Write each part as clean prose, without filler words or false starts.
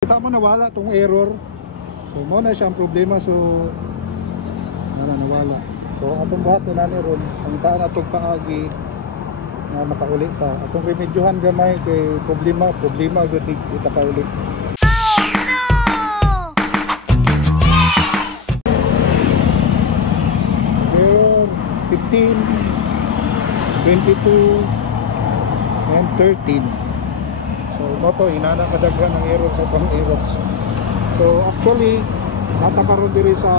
Kita mo nawala tong error. So mo na siyang problema, so nawala. So atong buhaton na ni ron, ang taan atong paagi na makaulit ta. Atong remedyohan gamay kay problema gud kita kaulit. Error 15, 22 and 13. So moto inana kadaghan ng error sa pang error. So actually natakaroon diri sa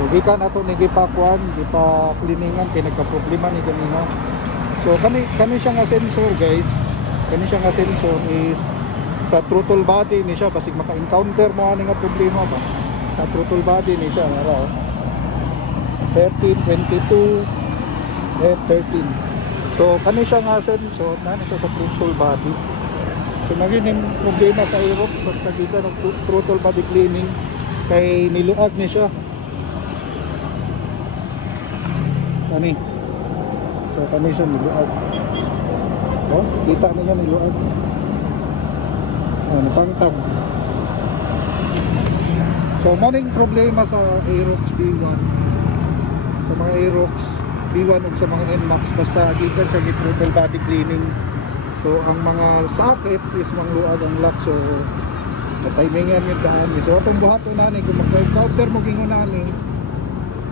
so gikan ato ni gipakuan, gipa cleaningan kay nagka-problema ni kanina. So kani siya nga sensor guys. Kani siya nga sensor is sa throttle body ni siya basig maka-encounter mo ani nga problema ba. Sa throttle body ni siya ara 13, 22 and 13. So kani siya nga sensor na siya sa throttle body. So naging problema sa Aerox basta kita ng throttle body cleaning kay niluag ni siya. Kani. So kani siya niluag. Oh, kita niya niluag. Oh, napangtag. So maning problema sa Aerox B1. Sa mga Aerox B1 ug sa mga NMAX basta gikan sa throttle body cleaning. So ang mga sakit is mangluag ang lock. So timingan yung daan. So atong buhaton nani kung mag-encounter mo gingunani.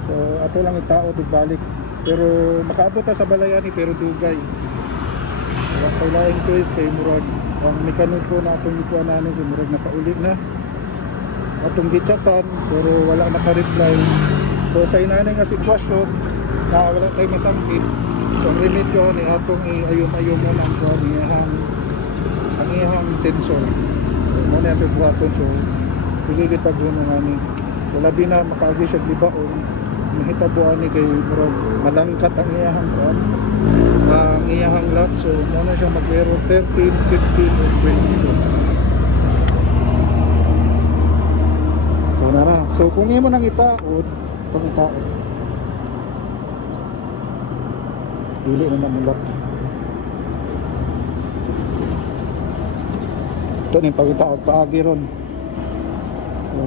So ato lang itao balik. Pero makaabot ta sa balayani pero dugay. Ang kailangan ko is kay murag ang mekaniko na atong ikuan nani kay murag napauli na. Atong gitsakan pero wala naka-reply. So sa inani nga sitwasyon na wala tayo masangkit. So ang remedyo ni atong iayom-ayom mo lang ko ang iyang sensor. So muna natin buhaton. So sige kita doon nga ni. So labi na makaagi siya libaon. Mahitabuan ni kay murag malangkat ang iyang kuan. Ang iyang lock. So muna siya mag-error 13, 15, and 22. So nara. So kung imo nang itaod, itong itaod. Dili na namulat. Ito na yung pagkitaag paagi ron. So,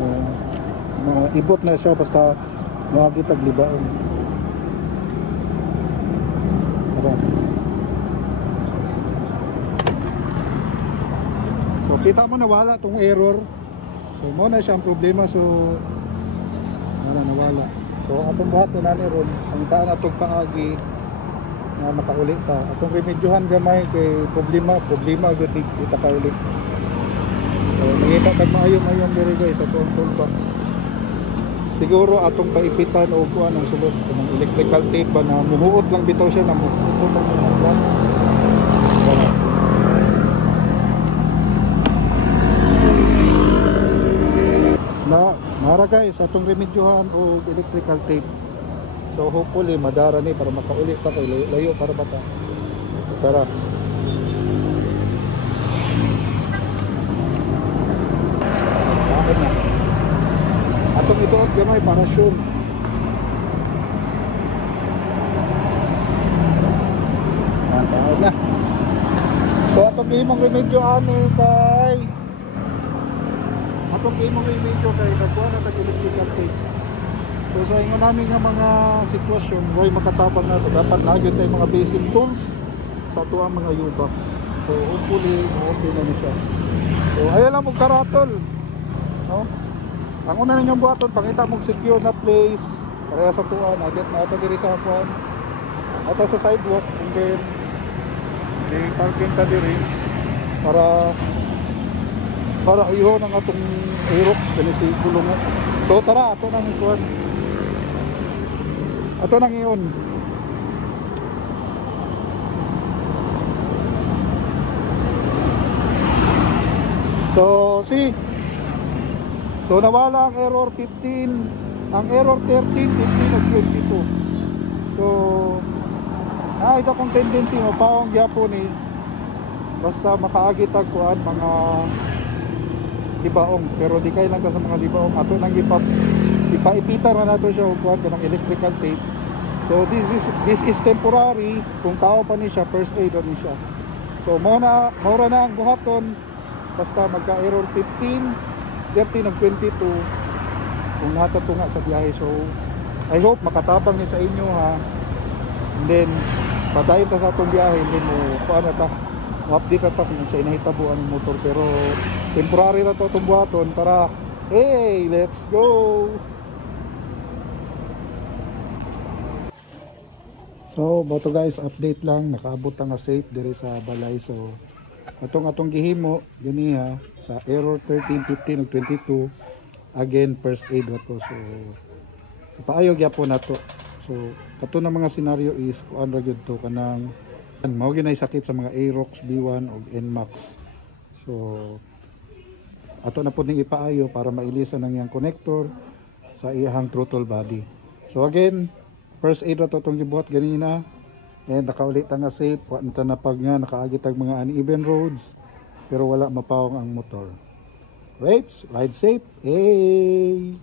maibot na siya basta maagi taglibaon. So kita mo nawala tong error. So mo na siyang problema, so nawala. So atong buhaton na ni ron, ang taan atong paagi na makaulit ta. Atong remedyohan gamay kay problema gud kita kaulit. So nangita kag maayom-ayom diri guys sa toolbox. Siguro atong paipitan o kuan ang sulod ng electrical tape ba na muhuot lang bitaw siya na muhuot lang. Mara guys atong remedyohan o electrical tape. So hopefully madara ni para makaulit pa kay layo para bata. Tara. Bakit na? Atong ito gamay para sure. Tawag na. So atong imong remedyo ani kay nagkuha na tag electrical tape. So sa ingon namin nga mga sitwasyon, way makatabang na ito. Dapat nagyon tayo mga basic tools sa ito ang mga U-box. So hopefully, okay na siya. So ayan lang mong karatol. No? Ang una ninyong buhaton, pangita mong secure na place. Pareha sa tuan, agad na ito diri sa akuan. Ito sa sidewalk, and then parking ka diri para ihon ang atong Aerox kani si gulong. So tara, ato nang ikuan. Ato nang iyon. So nawala ang error 15, ang error 13, 15 ug 22. So ito kong tendency mapaong gyapon ni basta makaagi tag kuan mga libaong, pero di kay lang ka sa mga libaong. Ato nang ipaipitan na nato siya og kuan kanang electrical tape So this is temporary. Kung tao pa ni siya, first aid ni siya. So maura na ang buhaton basta magka-error 15, 13 ug 22 kung natato nga sa biyahe. So I hope makatabang ni sa inyo ha. And then padayon ta sa atong biyahe, and then paano ta update ta kung sa inahitabo ang motor, pero temporary na to itong buhaton para hey, let's go. So bato guys, update lang, nakaabot nga safe dire sa balay. So atong gihimo gani ha sa error 13, 15 ug 22 again first aid wato. So paayo gyapon nato. So kato na mga scenario is kuan ra gyud to kanang mao gyud sakit sa mga Aerox B1 ug NMAX. So ato na pud ning ipaayo para mailisan ang yang connector sa iyang throttle body. So again, first aid rato itong gibuhat ganina, and nakaulit nga safe. Wanta na pag nga nakaagit ang mga uneven roads pero wala mapawang ang motor. Right, ride safe. Hey.